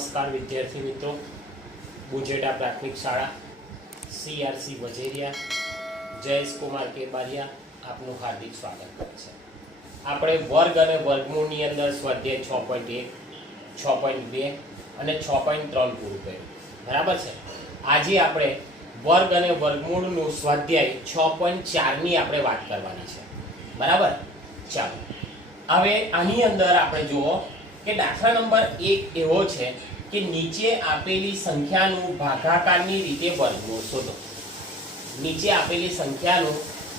નમસ્કાર વિદ્યાર્થી મિત્રો, બુજેટા પ્રાથમિક શાળા CRC વજેરિયા જયેશ કુમાર કેબારિયા આપનું હાર્દિક સ્વાગત કરે છે. આપણે વર્ગ અને વર્ગમૂળની અંદર સ્વાધ્યાય 6.1, 6.2 અને 6.3 પૂરું કર્યું. બરાબર છે. આજે આપણે વર્ગ અને વર્ગમૂળનું સ્વાધ્યાય 6.4 ની આપણે વાત કરવાની છે. બરાબર. ચાલો હવે આની અંદર આપણે જુઓ કે દાખલા નંબર 1 એવો છે કે નીચે આપેલી સંખ્યાનું ભાગાકારની રીતે વર્ગમૂળ શોધો. નીચે આપેલી સંખ્યાનું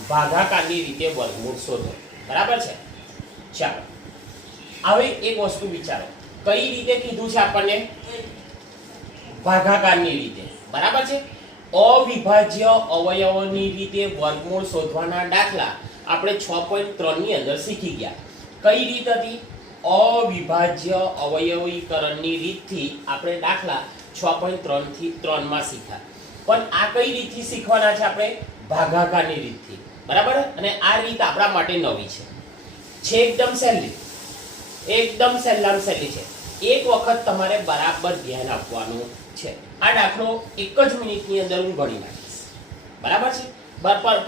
ભાગાકારની રીતે વર્ગમૂળ શોધો. બરાબર છે. ચાલો હવે એક વસ્તુ વિચારો, કઈ રીતે કીધું છે આપણને? ભાગાકારની રીતે. બરાબર છે. અવિભાજ્ય અવયવોની રીતે વર્ગમૂળ શોધવાના દાખલા આપણે 6.3 ની અંદર શીખી ગયા. કઈ રીત હતી? અવિભાજ્ય અવયવીકરણની રીતથી આપણે દાખલા 6.3 થી 3 માં શીખ્યા. પણ આ કઈ રીતથી શીખવાના છે? આપણે ભાગાકારની રીતથી. બરાબર. અને આ રીત આપણા માટે નવી છે એકદમ સહેલી, એકદમ સહેલામાં સહેલી છે. એક વખત તમારે બરાબર ધ્યાન આપવાનું છે. આ દાખલો એક જ મિનિટની અંદર હું ગણી નાખીશ. બરાબર છે.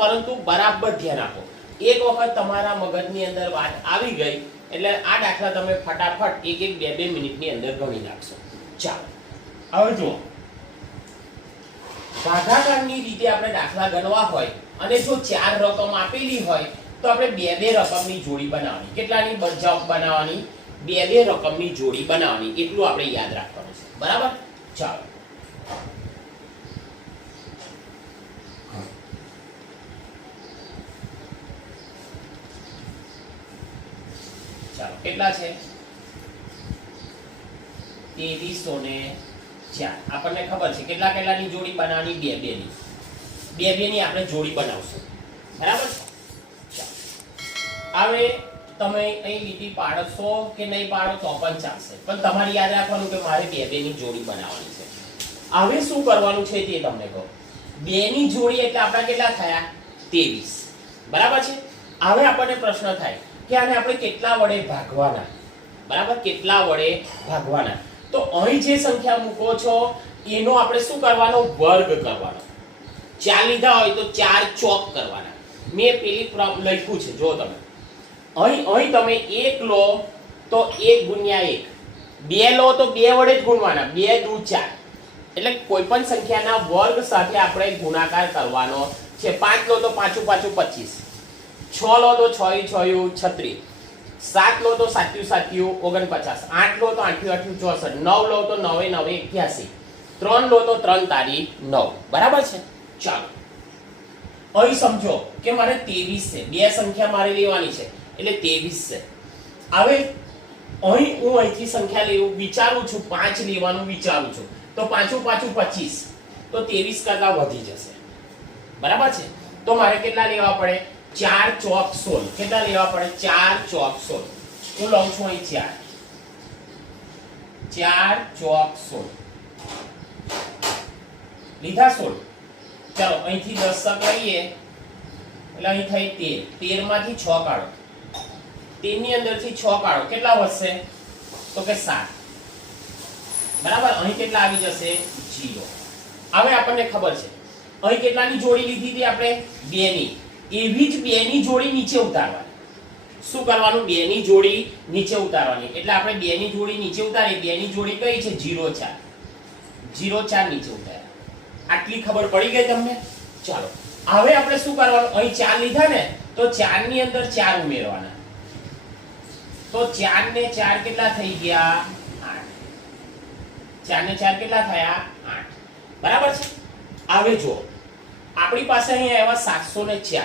પરંતુ બરાબર ધ્યાન આપો. એક વખત તમારા મગજની અંદર વાત આવી ગઈ એટલે આ દાખલા તમે ફટાફટ 1-2 મિનિટની અંદર ગણી નાખશો. ચાલો હવે જુઓ, ભાગાકારની રીતે આપણે દાખલા ગણવા હોય અને જો 4 રકમ આપેલી હોય તો આપણે 2-2 રકમની જોડી બનાવવાની. કેટલાની બનાવવાની? 2-2 રકમની જોડી બનાવવાની. એટલું આપણે યાદ રાખવાનું છે. બરાબર. ચાલો ચાલો કેટલા છે? 2304. આપણને ખબર છે કેટલાની જોડી બનાવવાની? 2-2 ની આપણે જોડી બનાવશું. બરાબર છે. હવે તમે અહીં લીટી પાડશો કે નહીં પાડો તો પણ ચાલશે, પણ તમારે યાદ રાખવાનું કે મારે 2-2 ની જોડી બનાવવાની છે. હવે શું કરવાનું છે તે તમને કહું. 2 ની જોડી એટલે આપણા કેટલા થયા? 23. બરાબર છે. હવે આપણને પ્રશ્ન થાય કે આને આપણે કેટલા વડે ભાગવાના? બરાબર. કેટલા વડે ભાગવાના? તો અહીં જે સંખ્યા મૂકો છો એનો આપણે શું કરવાનો? વર્ગ કરવાનો. 4 લીધા હોય તો 4 ચોક કરવાના. મેં પેલી લખ્યું છે જો તમે અહીં તમે 1 લો તો 1 ગુણ્યા 1, 2 લો તો 2 વડે જ ગુણવાના. 2 દુ 4 એટલે કોઈ પણ સંખ્યાના વર્ગ સાથે આપણે ગુણાકાર કરવાનો છે. 5 લો તો 5 5 25, 6 લો તો 6 6 36, 7 લો તો 7 7 49, 8 લો તો 8 8 64, 9 લો તો 9 9 81, 3 લો તો 3 તારી 9. બરાબર છે. ચાલો અહીં સમજો કે મારે 23 છે. બે સંખ્યા મારે લેવાની છે એટલે 23 છે. હવે અહીં હું અહીંથી સંખ્યા લેવું વિચારું છું, 5 લેવાનું વિચારું છું તો 5 5 25 તો 23 કરતા વધી જશે. બરાબર છે. તો મારે કેટલા લેવા પડે? 4 ચોક 16. કેટલા લેવા પડે? 4 ચોક 16. હું લઉં છું અહીં 4 ચોક 16 લીધા 16. ચાલો અહીંથી 10 તક લઈએ એટલે અહીં થઈ 13. 13 માંથી 6 કાઢો. 13 ની અંદરથી 6 કાઢો. કેટલા વધશે? તો કે 7. બરાબર. અહીં કેટલા આવી જશે? 0. હવે આપણને ખબર છે અહીં કેટલાની જોડી લીધી હતી આપણે? 2 ની. એવી જ 2 ની જોડી નીચે ઉતારવાની. શું કરવાનું? 2 ની જોડી નીચે ઉતારવાની. એટલે આપણે 2 ની જોડી નીચે ઉતારી. 2 ની જોડી કઈ છે? 0 4. 0 4 નીચે ઉતાર્યા. આટલી ખબર પડી ગઈ તમને? ચાલો હવે આપણે શું કરવાનું? અહીં 4 લીધા ને તો 4 ની અંદર 4 ઉમેરવાના. તો 4 ને 4 કેટલા થઈ ગયા? 8. 4 ને 4 કેટલા થયા? 8. બરાબર છે. હવે જો આપણી પાસે અહીં આવ્યા 704.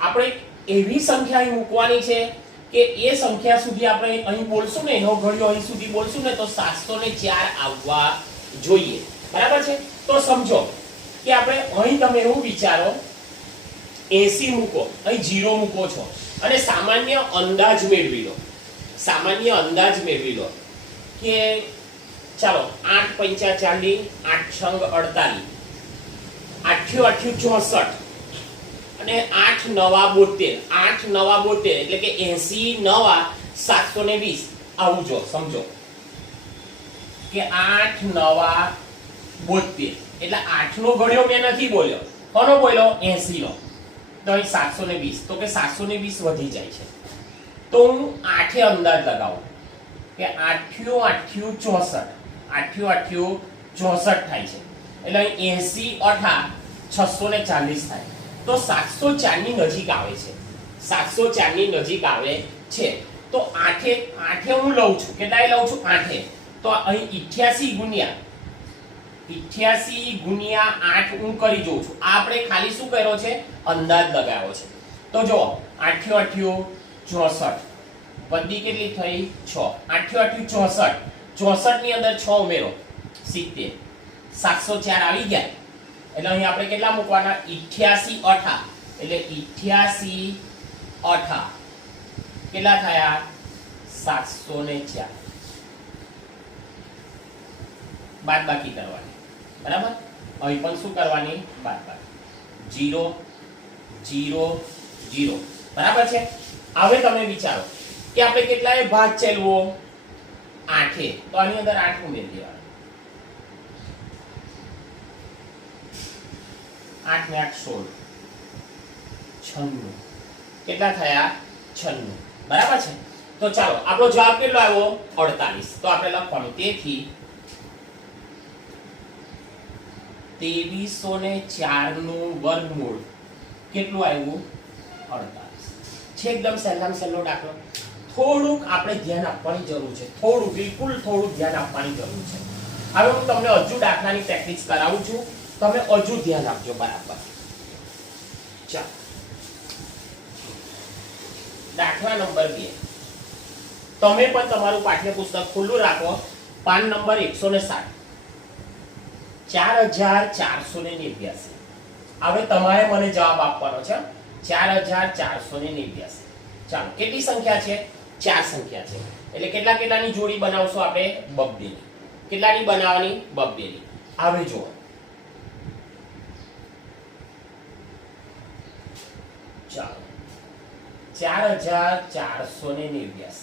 આપણે એવી સંખ્યા અહીં મૂકવાની છે કે એ સંખ્યા સુધી આપણે અહીં બોલશું ને, એનો ઘડિયો અહીં સુધી બોલશું ને તો 704 આવવા જોઈએ. બરાબર છે. તો સમજો કે આપણે અહીં તમે એવું વિચારો 80 મૂકો, અહીં 0 મૂકો છો અને સામાન્ય અંદાજ મેળવી લો. સામાન્ય અંદાજ મેળવી લો કે ચાલો 8 5 40, 8 6 48, 8 8 64 અને 8 9 72. 8 9 72 એટલે કે 80 9 720 આવું જો સમજો. કે 8 નવા 72, એટલે 8 નો ઘડિયો મેં નથી બોલ્યો, કોનો બોલ્યો? 80 નો. તો અહીં 720, તો કે 720 વધી જાય છે. તો હું 8 અંદાજ લગાવું કે 8 64, 8 64 થાય છે, એટલે અહીં 80 640 થાય. તો 704 ની નજીક આવે છે, 704 ની નજીક આવે છે. તો 8 હું લઉં છું, કેટલાય લઉં છું? 8. તો અહીં 88 ગુણ્યા 8 હું કરી જોઉં છું. આ આપણે ખાલી શું કર્યો છે? અંદાજ લગાવ્યો છે. તો જો 8 64 વધી કેટલી થઈ? 6. 8 64, 64 ની અંદર 6 ઉમેરો 70, 704 આવી ગયા. એટલે અહીં આપણે કેટલા મૂકવાના? 88 એટલે 88 કેટલા થયા? 704. બાદબાકી કરવાની, બરાબર? અહીં પણ શું કરવાની? બાદબાકી. 0 0 0, બરાબર છે. હવે તમે વિચારો કે આપણે કેટલાય ભાગ ચલાવવો? 8. તો આની અંદર 8 ઉમેરી દેવાના. 8 ને 8 16, 96. કેટલા થયા? 96, બરાબર છે. તો ચાલો આપણો જવાબ કેટલો આવ્યો? 48. તો આપણે લખવાનું તેથી 2304 નું વર્ગમૂળ કેટલું આવ્યું? 48 છે. એકદમ સહેલામ સહેલો દાખલો. થોડુંક આપણે ધ્યાન આપવાની જરૂર છે, થોડું, બિલકુલ થોડું ધ્યાન આપવાની જરૂર છે. હવે હું તમને હજુ દાખલાની પ્રેક્ટિસ કરાવું છું, તમે હજુ ધ્યાન આપજો બરાબર. ચાલો દાખલા નંબર 2. તમે પણ તમારું પાઠ્યપુસ્તક ખુલ્લું રાખો, પાન નંબર 160. 4489. હવે તમારે મને જવાબ આપવાનો છે. 4489. ચાલો કેટલી સંખ્યા છે? 4 સંખ્યા છે. એટલે કેટલાની જોડી બનાવશો આપણે? 2 ની. કેટલાની બનાવવાની? 2 ની. હવે જુઓ, ચાલો 4489.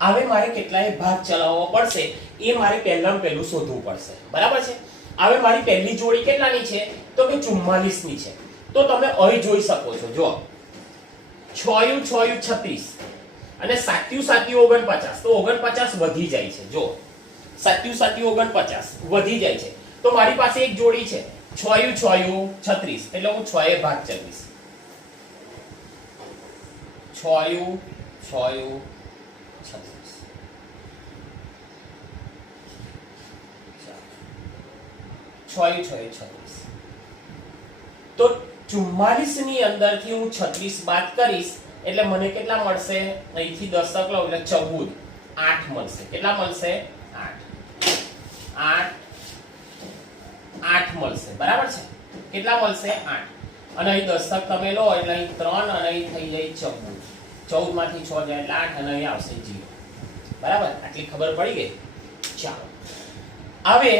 હવે મારે કેટલાય ભાગ ચલાવવો પડશે એ મારે પહેલું શોધવું પડશે, બરાબર છે. હવે મારી પહેલી જોડી કેટલાની છે? તો કે 44 ની છે. તો તમે અહીં જોઈ શકો છો, જો 6 36 અને 7 7 49. તો 49 વધી જાય છે. જો 7 7 49 વધી જાય છે. તો મારી પાસે એક જોડી છે 6 36, એટલે હું 6 એ ભાગ ચલાવીશ. 6 36 36. તો 44 ની અંદરથી હું 36 બાદ કરીશ એટલે મને કેટલા મળશે? અહીંથી 10 તક લઉં એટલે 14, 8 મળશે. કેટલા મળશે? 8 મળશે, બરાબર છે. કેટલા મળશે? 8. અને અહીં 10 તક તમે લો એટલે અહીં 3 અને અહીં થઈ જાય 14. 14 માંથી 6 જાય એટલે 8 અને અહીં આવશે 0, બરાબર? આટલી ખબર પડી ગઈ. ચાલો હવે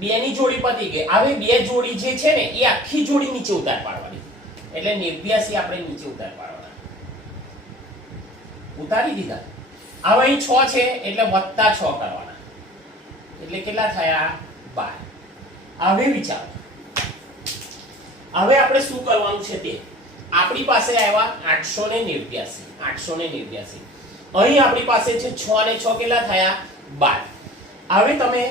2 ની જોડી પતી ગઈ. હવે 2 જોડી જે છે ને એ આખી જોડી નીચે ઉતાર પાડવાની. એટલે 89 આપણે નીચે ઉતાર પાડવાના. ઉતારી દીધા. હવે અહીં 6 છે એટલે વત્તા 6 કરવાના. એટલે કેટલા થયા? 12. હવે વિચારો, હવે આપણે શું કરવાનું છે તે આપણી પાસે આવ્યા 889. અહીં આપણી પાસે છે 6 અને 6 કેટલા થયા? 12. હવે તમે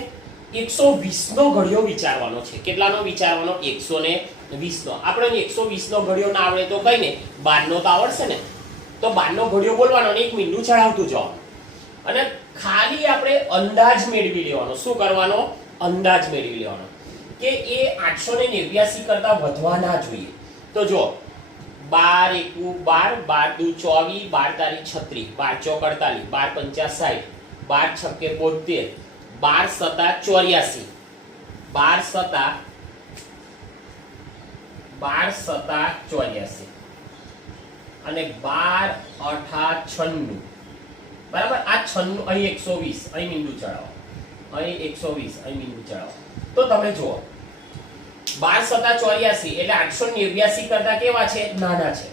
120 નો ઘડિયો વિચારવાનો છે. કેટલાનો વિચારવાનો? 120 નો. આપણે 120 નો ઘડિયો ના આવડે તો કઈ ને 12 નો તો આવડશે ને. તો 12 નો ઘડિયો બોલવાનો અને એક મીંડું ચડાવતું જવાનું અને ખાલી આપણે અંદાજ મેળવી લેવાનો. શું કરવાનો? અંદાજ મેળવી લેવાનો કે એ 889 કરતા વધવા ના જોઈએ. તો જો 12 1 12, 12 2 24, 12 તારી 36, 12 ચોક 40, 12 6 72, 12 7 84 અને 12 8 96. બરાબર? આ 96 અહીં 120 અહીં મીંડું ચડાવો, અહીં 120 અહીં મીંડું ચડાવો. તો તમે જુઓ 12 7 84 એટલે 889 કરતા કેવા છે? નાના છે.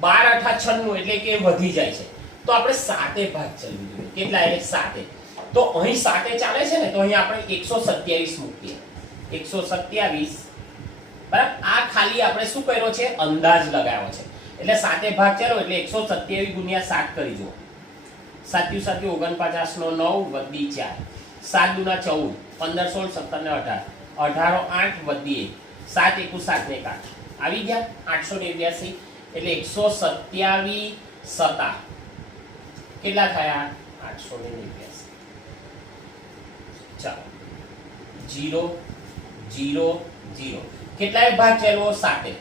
12 8 96 એટલે કે વધી જાય છે. તો આપણે 7 ભાગ ચલાવી જોઈએ. કેટલા? એટલે 7. તો અહીં સાથે ચાલે છે ને, તો અહીં આપણે 127 મૂકીએ. 127 બરાબર. આ ખાલી આપણે શું કર્યો છે, અંદાજ લગાવ્યો છે. એટલે સાથે ભાગ ચાલો એટલે 127 ગુણ્યા 7 કરી જુઓ. 7 × 7 49 નો 9 વધી 4, 7 દુના 14, 15 16 17 ને 18, 18 8 વધી 1, 7 1 7 ને 8 આવી ગયા 889. એટલે 127 7 કેટલા થયા, 889. ચાલો 0 0 0 કેટલાય ભાગ ચાલ્યો, 7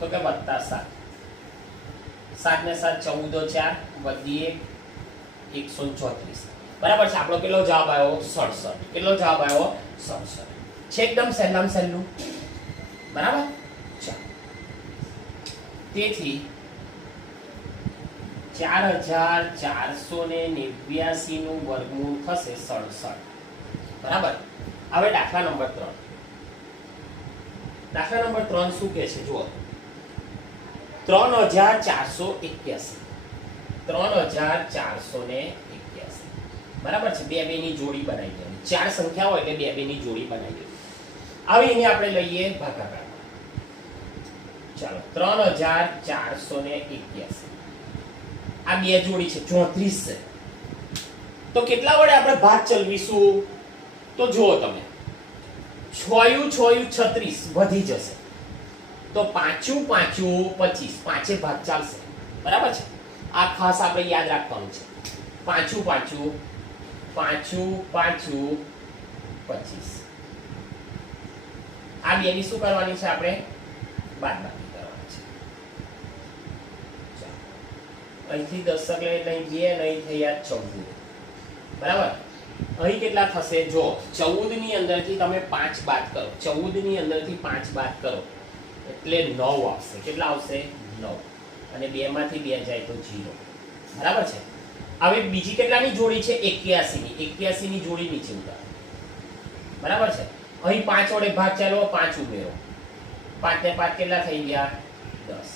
તો કે વત્તા 7, 7 ને 7 14 4 વધી 1, 134. બરાબર છે. આપણો કેટલો જવાબ આવ્યો, 67. કેટલો જવાબ આવ્યો, 67 છે. એકદમ સહેલામ સહેલું. બરાબર. ચાલો તેથી 4489 નું વર્ગમૂળ થશે 67. બરાબર. હવે દાખલા નંબર 3. દાખલા નંબર 3 શું કહે છે જુઓ. 3481. 3481 બરાબર છે. બે ની જોડી બનાવી દેવાની. ચાર સંખ્યા હોય એટલે બે ની જોડી બનાવી દેવાની. હવે એને આપણે લઈએ ભાગાકારમાં. ચાલો 3481 આ બે જોડી છે 34 છે. તો કેટલા વડે આપણે ભાગ ચલવીશું, તો જુઓ તમે 6 36 વધી જશે. તો 5 5 25 પાંચે ભાગ ચાલશે. બરાબર છે. આ ખાસ આપણે યાદ રાખવાનું છે. 5 5 5 5 25 આ બે ની શું કરવાની છે, આપણે બાદબાકી કરવાની છે. અહીંથી 10 લઈ નહીં 2 નહીં થયા 14. બરાબર. અહીં કેટલા થશે, જો 14 ની અંદરથી તમે 5 બાદ કરો. 14 ની અંદરથી 5 બાદ કરો એટલે 9 આવશે. કેટલા આવશે, 9. અને 2 માંથી 2 જાય તો 0. બરાબર છે. હવે બીજી કેટલાની જોડી છે, 81 ની. 81 ની જોડી નીચે ઉતારો. બરાબર છે. અહીં 5 વડે ભાગ ચાલો, 5 ઉમેરો. 5 ને 5 કેટલા થઈ ગયા, 10.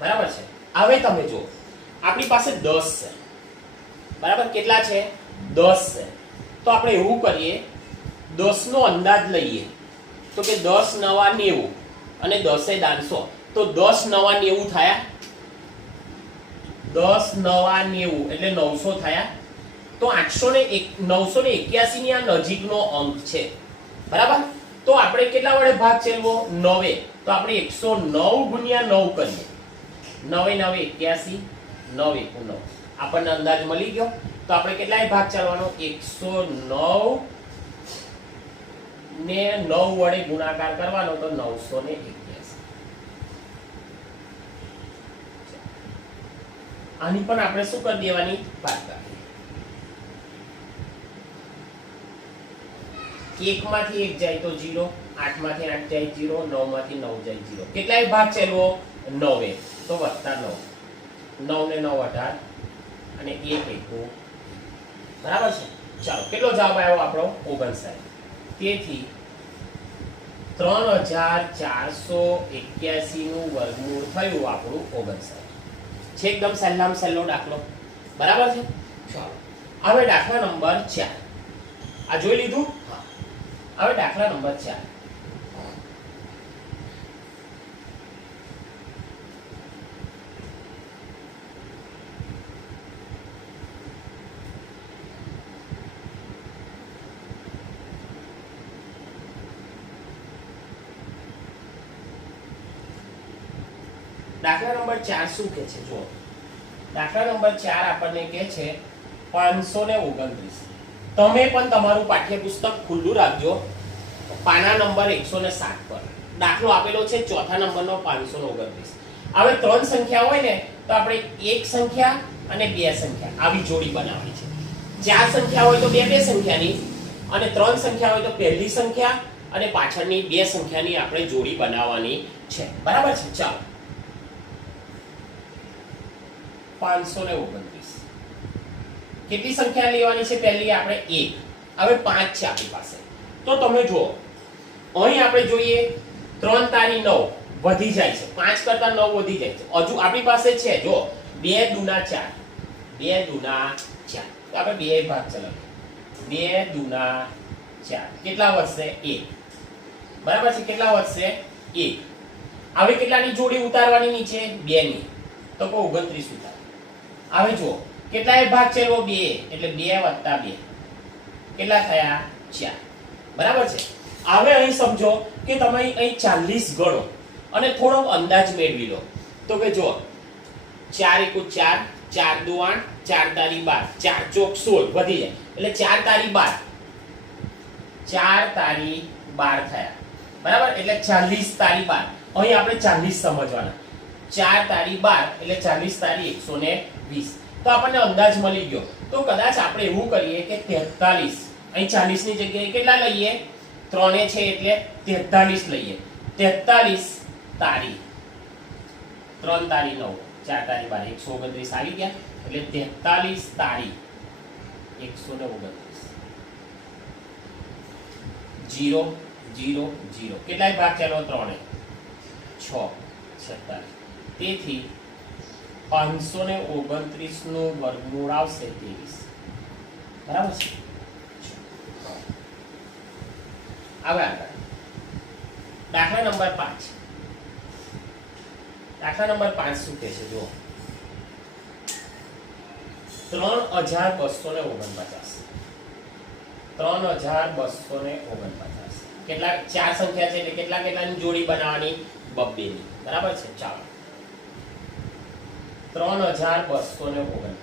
બરાબર છે. હવે તમે જો આપણી પાસે 10 છે. બરાબર. કેટલા છે, 10 છે. તો આપણે એવું કરીએ 10 નો અંદાજ લઈએ. તો કે 10 9 90 અને 10 દાન 100. તો 10 9 90 થયા. 10 9 90 એટલે 900 થયા. તો 981 ની આ નજીકનો અંક છે. બરાબર. તો આપણે કેટલા વડે ભાગ ચેલવો, 9. તો આપણે 109 ગુણ્યા 9 કરીએ. 9 9 81 9 1 9 આપણને અંદાજ મળી ગયો. તો આપણે કેટલાય ભાગ ચાલવાનો, 109 ને 9 વડે ગુણાકાર કરવાનો તો 981. આની પણ આપણે શું કરી દેવાની, બાદબાકી. 1 માંથી 1 જાય તો 0, 8 માંથી 8 જાય 0, 9 માંથી 9 જાય 0. કેટલાય ભાગ ચાલવો, 9 તો વત્તા 9. 9 ને 9 18 અને 1 1. બરાબર છે. ચાલો કેટલો જવાબ આવ્યો આપણો, 59. તેથી 3481 નું વર્ગમૂળ થયું આપણું 59. છે એકદમ સહેલામ સહેલો દાખલો. બરાબર છે. ચાલો હવે દાખલા નંબર 4. આ જોઈ લીધું. હા. હવે દાખલા નંબર 4. દાખલા નંબર 4 શું કહે છે, જુઓ. દાખલા નંબર 4 આપણને કહે છે 529. તમે પણ તમારું પાઠ્યપુસ્તક ખુલ્લું રાખજો. પાના નંબર 107 પર દાખલો આપેલો છે, ચોથા નંબરનો 529. હવે 3 સંખ્યા હોય ને તો આપણે એક સંખ્યા અને 2 સંખ્યા આવી જોડી બનાવવાની છે. 4 સંખ્યા હોય તો 2 સંખ્યાની, અને 3 સંખ્યા હોય તો પહેલી સંખ્યા અને પાછળની 2 સંખ્યાની આપણે જોડી બનાવવાની છે. બરાબર છે. ચાલો 529 કેટલી સંખ્યા લેવાની છે, પહેલી આપણે 1. હવે 5 છે આપણી પાસે. તો તમે જુઓ અહીં આપણે જોઈએ 3 તારી 9 વધી જાય છે, 5 કરતા 9 વધી જાય છે. હજુ આપણી પાસે છે જો 2 દુના 4, 2 દુના 4. તો આપણે બે ભાગ ચલાવીએ. 2 દુના 4 કેટલા વધશે 1 બરાબર છે કેટલા વધશે 1 હવે કેટલાની જોડી ઉતારવાની નીચે 2 ની તો કો 29 ઉતાર હવે જો કેટલાય ભાગ ચેલો 2 એટલે 2 + 2 કેટલા થયા 4 બરાબર છે હવે અહીં સમજો કે તમે અહીં 40 ગણો અને થોડો અંદાજ મેળવી લો તો કે જો 4 * 1 4 4 * 2 8 4 તારી 12 4 ચોક 16 વધી જાય એટલે 4 તારી 12 4 તારી 12 થયા બરાબર એટલે 40 તારી 12 અહીં આપણે 40 સમજવાના 4 તારી 12 એટલે 40 તારી 120 તો આપણને અંદાજ મળી ગયો તો કદાચ આપણે એવું કરીએ કે 43 અહીં 40 ની જગ્યાએ કેટલા લઈએ 3 છે એટલે 43 લઈએ 43 તારી 3 તારી 9 4 તારી 12 129 આવી ગયા એટલે 43 તારી 129 0 0 0 કેટલાય ભાગ ચાલો 3 6 46 તેથી 529 નું વર્ગમૂળ આવશે 23 બરાબર છે હવે આગળ દાખલા નંબર 5 દાખલા નંબર 5 શું કહે છે જો 3249 3249 કેટલા ચાર સંખ્યા છે એટલે કેટલા કેટલાની જોડી બનાવવાની 2 ની બરાબર છે ચાલો 3249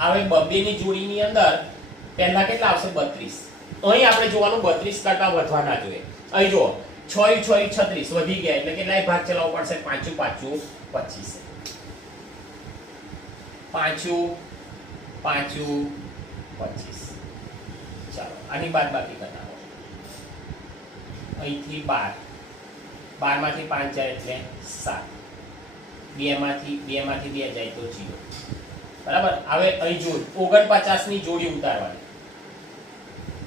હવે 2 ની જોડીની અંદર પહેલા કેટલા આવશે 32 અહીં આપણે જોવાનું 32 કરતા વધવા ના જોઈએ અહીં જો 6 6 36 વધી ગયા એટલે કેટલાય ભાગ ચલાવવો પડશે 5 5 25 5 5 25 ચાલો આની બાદ બાકી કરતા અહીંથી 12 માંથી 5 જાય એટલે 7 2 માંથી 2 જાય તો 0 બરાબર હવે અહીં જો 49 ની જોડી ઉતારવાની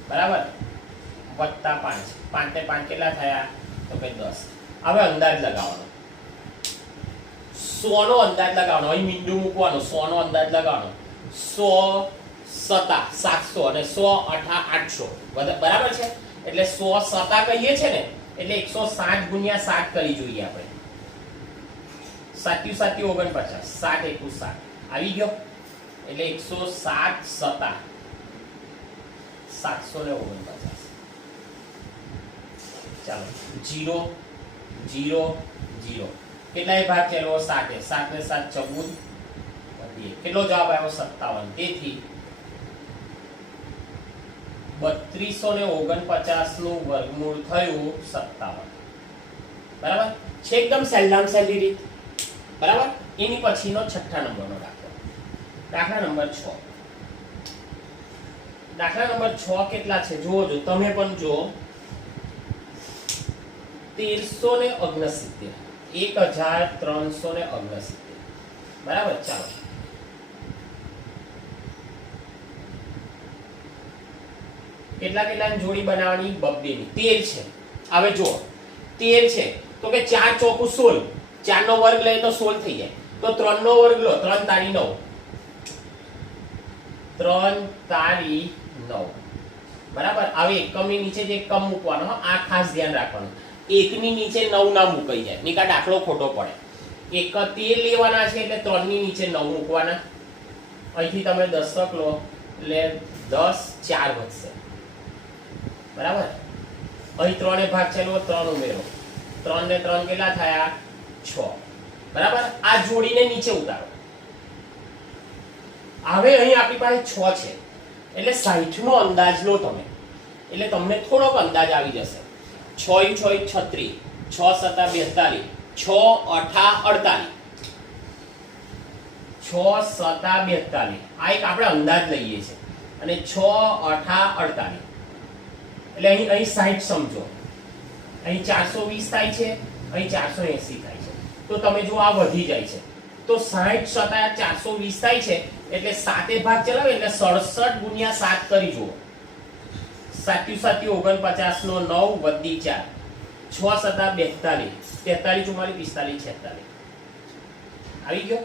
બરાબર વત્તા 5 5 ને 5 કેટલા થયા તો કે 10 હવે અંદાજ લગાવવાનો 100 નો અંદાજ લગાવવાનો અહીં મીંડું મૂકવાનો 100 નો અંદાજ લગાવવાનો 100 સતા 700 અને 100 8 800 બરાબર છે એટલે 100 સતા કહીએ છે ને એટલે 160 ગુણ્યા 7 કરી જોઈએ આપણે 7 7 49 7 1 7 આવી ગયો એટલે 107 સતા 749 ચાલો 0 0 0 કેટલાય ભાગ ચલો 7 7 ને 7 14 કેટલો જવાબ આવ્યો 57 તેથી 3249 નું વર્ગમૂળ થયું 57 બરાબર છે એકદમ સહેલામ સહેલી રીત બરાબર એની પછીનો છઠ્ઠા નંબરનો દાખલો દાખલા નંબર 6 દાખલા નંબર 6 કેટલા છે જોજો તમે પણ જો 1369 1369 બરાબર ચાલો કેટલા કેટલાની જોડી બનાવવાની 2 ની 13 છે હવે જો 13 છે તો કે 4 ચોકુ 16 4 નો વર્ગ લે તો 16 થઈ જાય તો 3 નો વર્ગ લો 3 તારી 9 3 તારી 9 બરાબર હવે એકમની નીચે જે એકમ મૂકવાનો આ ખાસ ધ્યાન રાખવાનું એકની નીચે 9 ના મૂકાઈ જાય નીકા દાખલો ખોટો પડે એક 13 લેવાના છે એટલે 3 ની નીચે 9 મૂકવાના અહીંથી તમે દશક લો એટલે 10 4 વધશે બરાબર અહીં 3 ભાગ છે 3 ઉમેરો 3 ને 3 કેટલા થયા 6 બરાબર આ જોડીને નીચે ઉતારો હવે અહીં આપણી પાસે 6 છે એટલે 60 નો અંદાજ લો તમે એટલે તમને થોડોક અંદાજ આવી જશે 6 6 36 6 7 42 6 8 48 6 7 42 આ એક આપણે અંદાજ લઈએ છે અને 6 8 48 એટલે અહીં 60 સમજો અહીં 420 થાય છે અહીં 480 થાય છે તો તમે જો આ વધી જાય છે તો 60 સતા 420 થાય છે એટલે 7 ભાગ ચલાવે એટલે 67 ગુણ્યા 7 કરી જુઓ 7 7 49 નો 9 વધી 4 6 સતા 42 43 44 45 46 આવી ગયો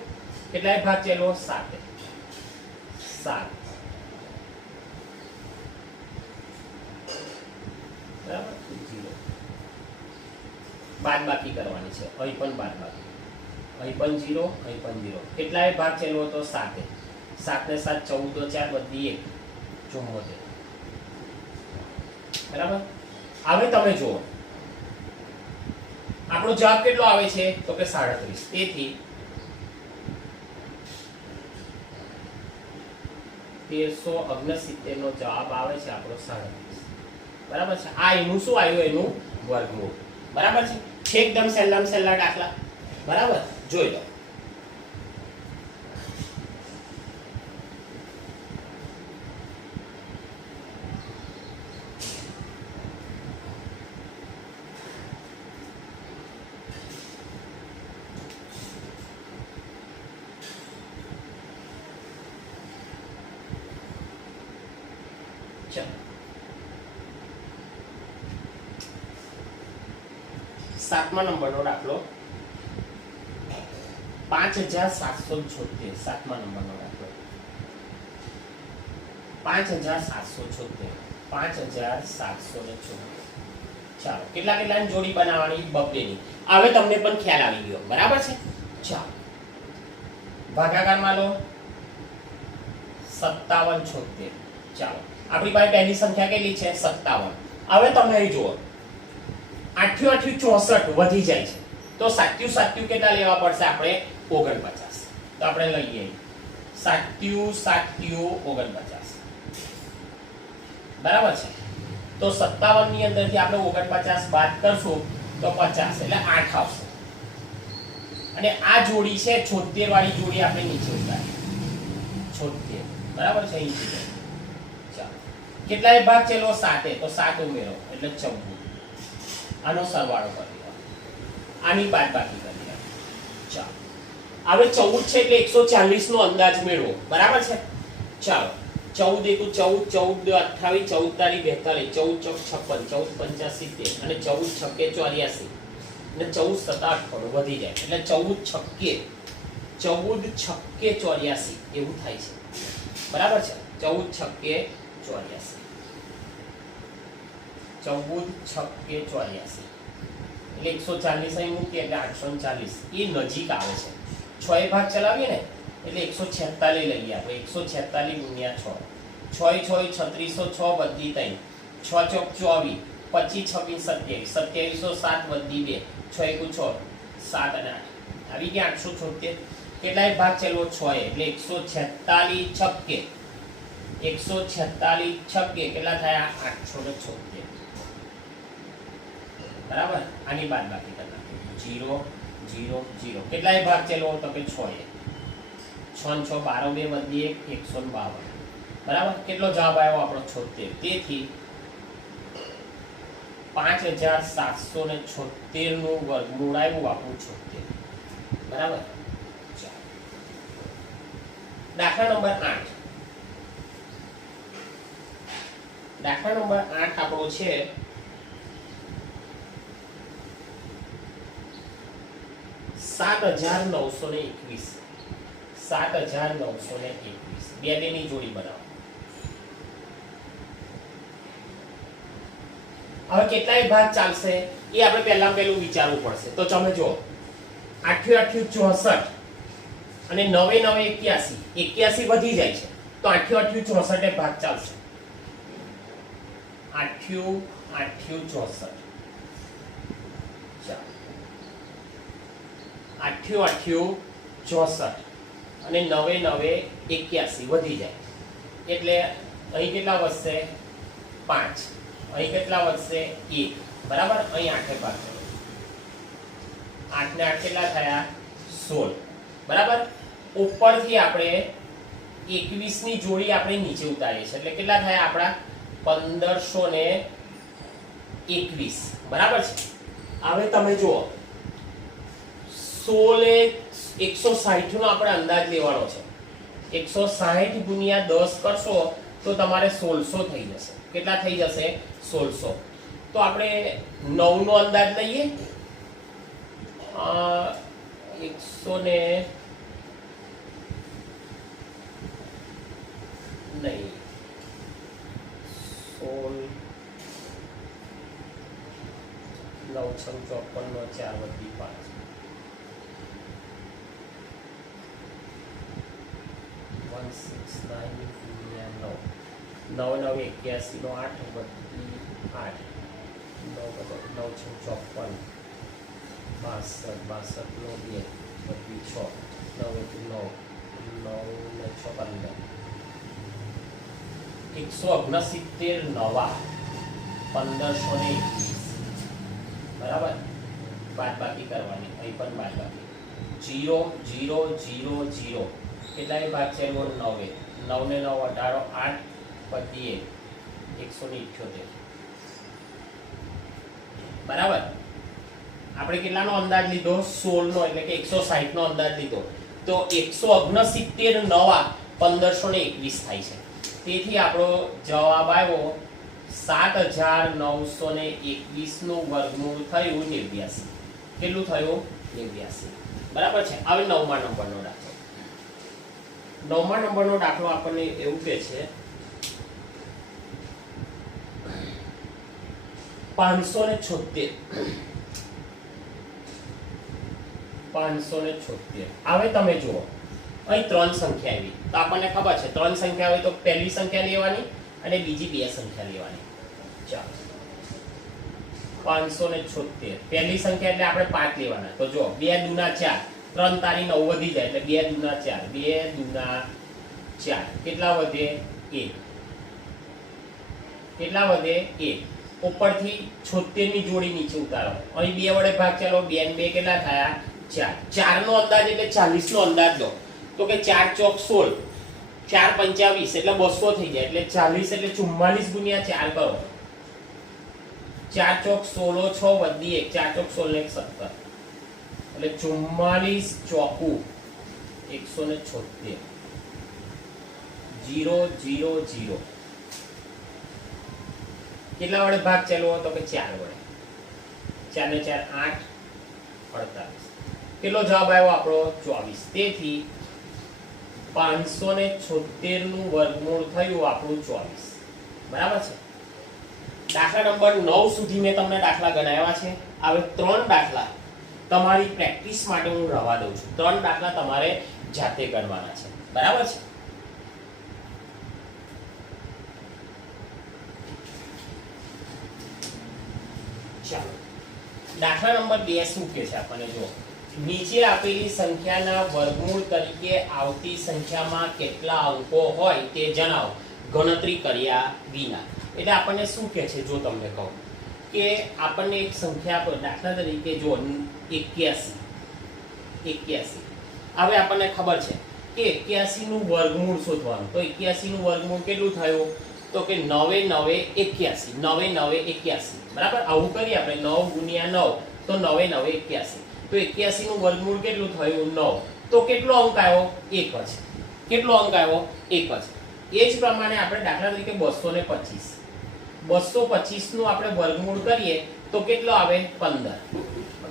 કેટલાય ભાગ ચલો 7 7 બરાબર 0 બાદબાકી કરવાની છે, અહીં પણ બાદબાકી, અહીં પણ 0, અહીં પણ 0. કેટલાય ભાગ ચેલવો તો 7 7 ને 7 14 4 બધી 1 74. બરાબર. હવે તમે જુઓ આપણો જવાબ કેટલો આવે છે તો કે 37. તેથી 1369 નો જવાબ આવે છે આપણો 37. બરાબર છે. આ એનું શું આવ્યું, એનું વર્ગમૂળ. બરાબર છે. એકદમ સહેલામાં સહેલા દાખલા. બરાબર, જોઈ લો. સાતમા નંબરનો દાખલો 5776. સાતમા નંબરનો દાખલો 5776. 5776. ચાલો, કેટલાની જોડી બનાવવાની? બબ્બેની. હવે તમને પણ ખ્યાલ આવી ગયો. બરાબર છે. ચાલો, ભાગાકારમાં લો 5776. ચાલો, આપણી પાસે પહેલી સંખ્યા કેટલી છે? 57. હવે તમે અહીં જુઓ, 8 8 64 વધી જાય છે, તો 7 7 કેટલા લેવા પડશે આપણે? 49. તો આપણે લઈએ 7 7 49. બરાબર છે. તો 57 ની અંદરથી આપણે 49 બાદ કરશું તો 50, એટલે 8 આવશે. અને આ જોડી છે 76 વાળી જોડી આપણે નીચે ઉતારીએ. 76. બરાબર છે. ચાલો, કેટલાય ભાગ ચેલો? 7, તો 7 ઉમેરો એટલે 14. આનો સરવાળો કરી લો, આની બાદબાકી કરી લો. ચાલો, હવે 14 છે એટલે 140 નો અંદાજ મેળવો. બરાબર છે. ચાલો, 14 એકુ 14, 14 2 28, 14 42 46, 14 55 70 અને 14 છક્કે 84 અને 14 7 8 વધી જાય એટલે 14 છક્કે 84 એવું થાય છે. બરાબર છે. 14 છક્કે 84. 14 છક્કે 84 એટલે 140 અહીં મૂકીએ એટલે 840. એ નજીક આવે છે. 6 ભાગ ચલાવીએ ને એટલે 146 લઈએ આપણે. 146 ગુણ્યા 6. 6 6 3606 વધી 3. 6 ચોક 24. 25 26 27. 2707 વધી 2. 6 એકુ 6. 7 અને 8 આવી ગયા 876. કેટલાય ભાગ ચેલવો? 6 એટલે 146 છક્કે 146 છક્કે કેટલા થયા? 876. બરાબર. આની બાદબાકી કરતા 0 0 0. કેટલાય ભાગ ચેલવો તો કે 6 6 6 12 2 વધી 1 152. બરાબર. કેટલો જવાબ આવ્યો આપણો? 76. તેથી 5776 નું વર્ગમૂળ આવ્યું આપણું 76. બરાબર. દાખલા નંબર 8. દાખલા નંબર 8 આપણો છે 7921. 7921. બે ની જોડી બનાવો. હવે કેટલાય ભાગ ચાલશે એ આપણે પહેલું વિચારવું પડશે. તો તમે જુઓ 8 8 64 અને 9 9 81. 81 વધી જાય છે તો 8 8 64 ભાગ ચાલશે. 8 8 64. 8 8 64 અને 9 9 81 વધી જાય એટલે અહીં કેટલા વધશે? 5. અહીં કેટલા વધશે? 1. બરાબર. અહીં 8 ભાગ ચલો. 8 ને 8 કેટલા થયા? 16. બરાબર. ઉપરથી આપણે 21 ની જોડી આપણે નીચે ઉતારીએ છીએ એટલે કેટલા થયા આપણા? 1521. બરાબર છે. હવે તમે જુઓ 16 એ 160 નો આપણે અંદાજ લેવાનો છે. 160 ગુણ્યા 10 કરશો તો તમારે 1600 થઈ જશે. કેટલા થઈ જશે? 1600. તો આપણે 9 નો અંદાજ લઈએ. 100 ને નહીં 16 9 છંગ 54 નો 4 વધી 5 169 ગુણ્યા 9 9 9 81 નો 8 વધી 8 9 છંગ 54 62 નો 2 વધી 6 9 વધી 9 9 ને 6 15 169 નવા 1521 બરાબર બાદબાકી કરવાની અહીં પણ બાદબાકી 0 0 0 0 કેટલાય ભાગ છે 9 9 ને 9 18 8 પછી 178 બરાબર આપણે કેટલાનો અંદાજ લીધો 16 નો એટલે કે 160 નો અંદાજ લીધો તો 169 નવા 1521 થાય છે તેથી આપણો જવાબ આવ્યો 7921 નું વર્ગમૂળ થયું 89 કેટલું થયું 89 બરાબર છે હવે 9મા નંબરનો દાખલો 9મા નંબરનો દાખલો આપણને એવું કહે છે 576 હવે તમે જુઓ અહીં 3 સંખ્યા આવી તો આપણને ખબર છે 3 સંખ્યા હોય તો પહેલી સંખ્યા લેવાની અને બીજી બે સંખ્યા લેવાની ચાલો 576 પહેલી સંખ્યા એટલે આપણે 5 લેવાના તો જો 2 દુના 4 3 તારી 9 વધી જાય એટલે 2 દુના 4 2 દુના 4 કેટલા વધે 1 કેટલા વધે 1 ઉપરથી 76 ની જોડી નીચે ઉતારો અહીં 2 વડે ભાગ ચાલો 2 ને 2 કેટલા થયા 4 4 નો અંદાજ એટલે 40 નો અંદાજ લો તો કે 4 ચોક 16 4 25 એટલે 200 થઈ જાય એટલે 40 એટલે 44 ગુણ્યા 4 કરો 4 ચોક 16 6 વધી 1 4 ચોક 16 ને 17 એટલે 44 ચોકુ 176 0 0 0 કેટલા વડે ભાગ ચાલવો તો કે 4 વડે 4 ને 4 8 48 કેટલો જવાબ આવ્યો આપણો 24 તેથી 576 નું વર્ગમૂળ થયું આપણું 24 બરાબર છે દાખલા નંબર 9 સુધી મેં તમને દાખલા ગણાવ્યા છે હવે 3 દાખલા તમારી પ્રેક્ટિસ માટે હું રવા દઉં છું 3 દાખલા તમારે જાતે કરવાના છે બરાબર છે ચાલો દાખલા નંબર 2 શું કહે છે આપણને જો નીચે આપેલી સંખ્યાના વર્ગમૂળ તરીકે આવતી સંખ્યામાં કેટલા અંકો હોય તે જણાવો ગણતરી કર્યા વિના એટલે આપણને શું કહે છે જો તમને કહું કે આપણને એક સંખ્યા પર દાખલા તરીકે જો 81 હવે આપણને ખબર છે કે 81 નું વર્ગમૂળ શોધવાનું તો 81 નું વર્ગમૂળ કેટલું થયું તો કે 9 9 81 9 9 81 બરાબર આવું કરીએ આપણે 9 ગુણ્યા 9 તો 9 9 81 તો 81 નું વર્ગમૂળ કેટલું થયું 9 તો કેટલો અંક આવ્યો 1 જ કેટલો અંક આવ્યો 1 જ એ જ પ્રમાણે આપણે દાખલા તરીકે 225 નું આપણે વર્ગમૂળ કરીએ તો કેટલો આવે 15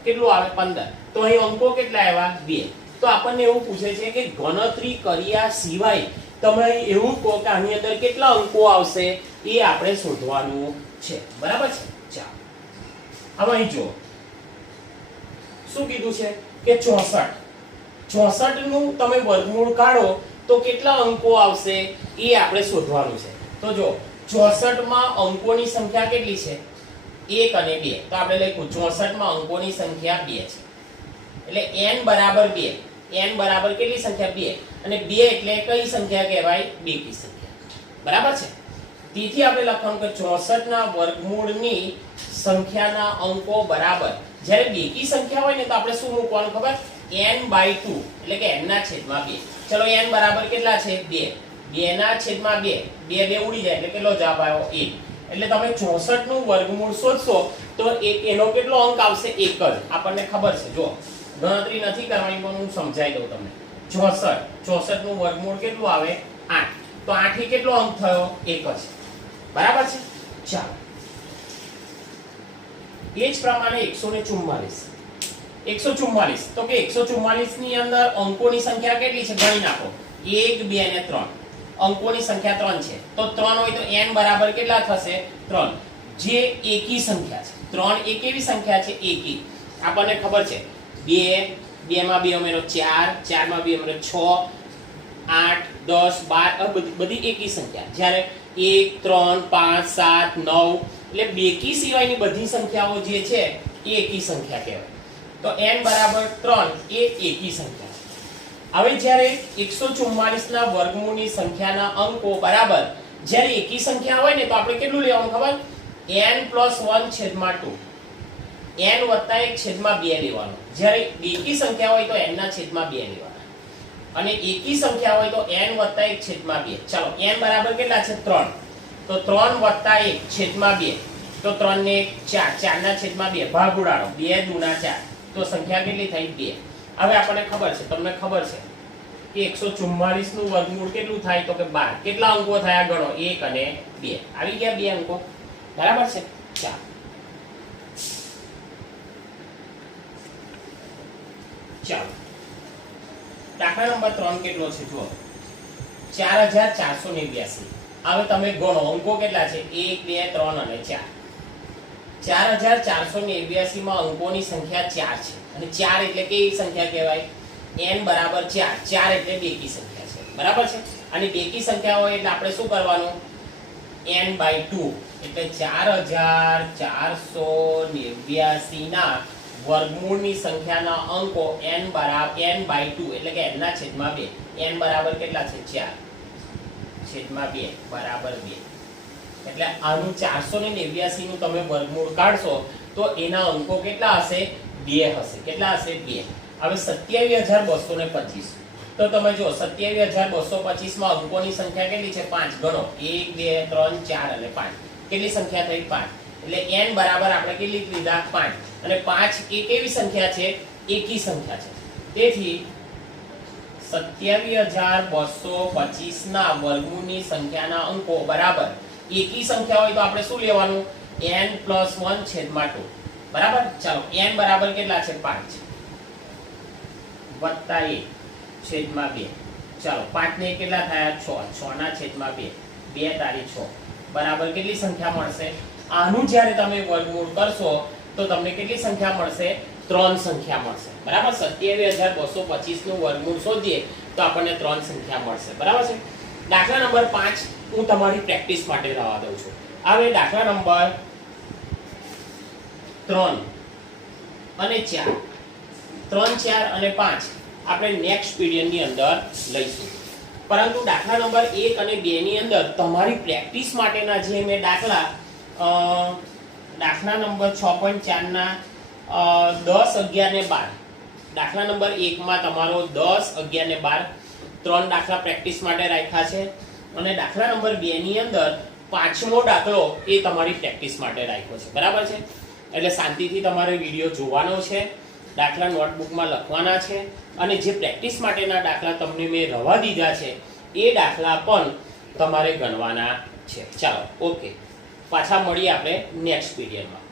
કેટલું આવે 15 તો અહીં અંકો કેટલા આવ્યા 2 તો આપણને એવું પૂછે છે કે ગણતરી કર્યા સિવાય તમે એવું કહો કે આની અંદર કેટલા અંકો આવશે એ આપણે શોધવાનું છે બરાબર છે ચાલો હવે અહીં જો શું કીધું છે કે 64 નું તમે વર્ગમૂળ કાઢો તો કેટલા અંકો આવશે એ આપણે શોધવાનું છે તો જો 64 માં અંકોની સંખ્યા કેટલી છે 1 અને 2 તો આપણે લખ્યું 64 માં અંકોની સંખ્યા 2 છે એટલે n બરાબર 2 n બરાબર કેટલી સંખ્યા 2 અને 2 એટલે કઈ સંખ્યા કહેવાય બેકી સંખ્યા બરાબર છે તેથી આપણે લખવાનું કે 64 ના વર્ગમૂળની સંખ્યાના અંકો બરાબર જ્યારે બેકી સંખ્યા હોય ને તો આપણે શું મૂકવાનું ખબર n/2 એટલે કે n ના છેદમાં 2 ચલો n બરાબર કેટલા છે 2 2 ના છેદમાં 2 2 ઉડી જાય એટલે કેટલો જવાબ આવ્યો 1 એટલે તમે 64 નું વર્ગમૂળ શોધશો તો એનો કેટલો અંક આવશે 1 જ આપણને ખબર છે જો ગણતરી નથી કરવાની પણ હું સમજાવી દઉં તમને 64 નું વર્ગમૂળ કેટલું આવે 8 તો 8 એ કેટલો અંક થયો 1 જ બરાબર છે ચાલો એ જ પ્રમાણે 144 તો કે 144 ની અંદર અંકોની સંખ્યા કેટલી છે ગણી નાખો 1 2 અને 3 અંકોની સંખ્યા 3 છે તો 3 હોય તો n બરાબર કેટલા થશે 3 જે એકી સંખ્યા છે. 3 એક એવી સંખ્યા છે એકી. આપણને ખબર છે 2 2 માં 2 ઉમેરો 4 4 માં 2 ઉમેરો 6 8 10 12 બધી એકી સંખ્યા. જ્યારે 1 3 5 7 9 એટલે બેકી સિવાયની બધી સંખ્યાઓ જે છે એ એકી સંખ્યા કહેવાય. તો n બરાબર 3 એ એકી સંખ્યા. હવે જ્યારે 144 ના વર્ગમૂળની સંખ્યાના અંકો બરાબર જ્યારે એકી સંખ્યા હોય ને તો આપણે કેટલું લેવાનું ખબર? n + 1 છેદમાં 2 n + 1 છેદમાં 2 લેવાનું. જ્યારે બેકી સંખ્યા હોય તો n ના છેદમાં 2 લેવાના અને એકી સંખ્યા હોય તો n + 1 છેદમાં 2. ચાલો n બરાબર કેટલા છે? 3. તો 3 + 1 છેદમાં 2 તો 3 ને 4 4 ના છેદમાં 2 ભાગ ઉડાડો 2 × 4 તો સંખ્યા કેટલી થઈ? 2. હવે આપણને ખબર છે, તમને ખબર છે કે 144 નું વર્ગમૂળ કેટલું થાય? તો કે 12. કેટલા અંકો થયા ગણો? 1 અને 2. આવી ગયા 2 અંકો. બરાબર છે. ચાલો ચાલો દાખલા નંબર 3 કેટલો છે જુઓ. 4489. હવે તમે ગણો અંકો કેટલા છે? 1 2 3 અને 4. 4489 માં અંકોની સંખ્યા 4 છે અને 4 એટલે કેવી સંખ્યા કહેવાય? n બરાબર 4. 4 એટલે બેકી સંખ્યા છે. બરાબર છે. અને બેકી સંખ્યા હોય એટલે આપણે શું કરવાનું? n/2 એટલે 4489 ના વર્ગમૂળની સંખ્યાના અંકો n બરાબર n/2 એટલે કે n ના છેદમાં 2. n બરાબર કેટલા છે? 4 છેદમાં 2 બરાબર 2. એટલે આનું 489 નું તમે વર્ગમૂળ કાઢશો તો એના અંકો કેટલા હશે? 2 હશે. કેટલા હશે? 2. હવે 27225 તો તમે જો 27225 માં અંકોની સંખ્યા કેટલી છે? 5. ગણો 1 2 3 4 અને 5. કેટલી સંખ્યા થઈ? 5. એટલે n બરાબર આપણે કેટલી લીધા? 5. અને 5 એ કેવી સંખ્યા છે? એકી સંખ્યા છે. તેથી 27225 ના વર્ગમૂળની સંખ્યાના અંકો બરાબર એકી સંખ્યા હોય તો આપણે શું લેવાનું? n + 1 છેદમાં 2. બરાબર. ચાલો n બરાબર કેટલા છે? 5 વત્તા 1 છેદમાં 2. ચાલો 5 ને કેટલા થયા? 6. 6 ના છેદમાં 2. 2 તારી 6 બરાબર કેટલી સંખ્યા મળશે? આનું જ્યારે તમે વર્ગમૂળ કરશો તો તમને કેટલી સંખ્યા મળશે? 3 સંખ્યા મળશે. બરાબર. 27225 નું વર્ગમૂળ શોધીએ તો આપણને 3 સંખ્યા મળશે. બરાબર છે. દાખલા નંબર 5 હું તમારી પ્રેક્ટિસ માટે રહેવા દઉં છું. હવે દાખલા નંબર 3 અને 4 3 4 અને 5 આપણે નેક્સ્ટ પીરિયડની અંદર લઈશું. પરંતુ દાખલા નંબર 1 અને 2 ની અંદર તમારી પ્રેક્ટિસ માટેના જે મેં દાખલા નંબર 6.4 ના 10 11 ને 12 દાખલા નંબર 1 માં તમારો 10 11 ને 12 3 દાખલા પ્રેક્ટિસ માટે રાખ્યા છે અને દાખલા નંબર 2 ની અંદર 5મો દાખલો એ તમારી પ્રેક્ટિસ માટે રાખ્યો છે. બરાબર છે. એટલે શાંતિથી તમારે વિડિયો જોવાનો છે, દાખલા નોટબુકમાં લખવાના છે અને જે પ્રેક્ટિસ માટેના દાખલા તમને મેં રવા દીધા છે એ દાખલા પણ તમારે ગણવાના છે. ચાલો ઓકે, પાછા મળીએ આપણે નેક્સ્ટ પીરિયડમાં.